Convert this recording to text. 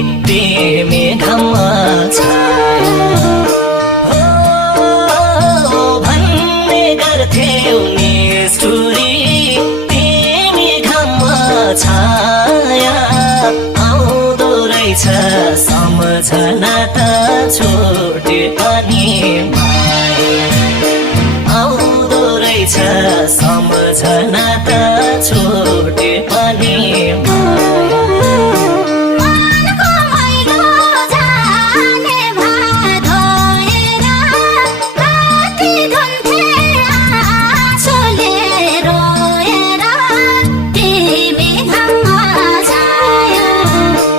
तिमी घाममा छाया भन्ने गर्थ्यौ निष्ठुरी तिमी घाममा छाया आउँदो रहेछ सम्झना त छुट्यो अनि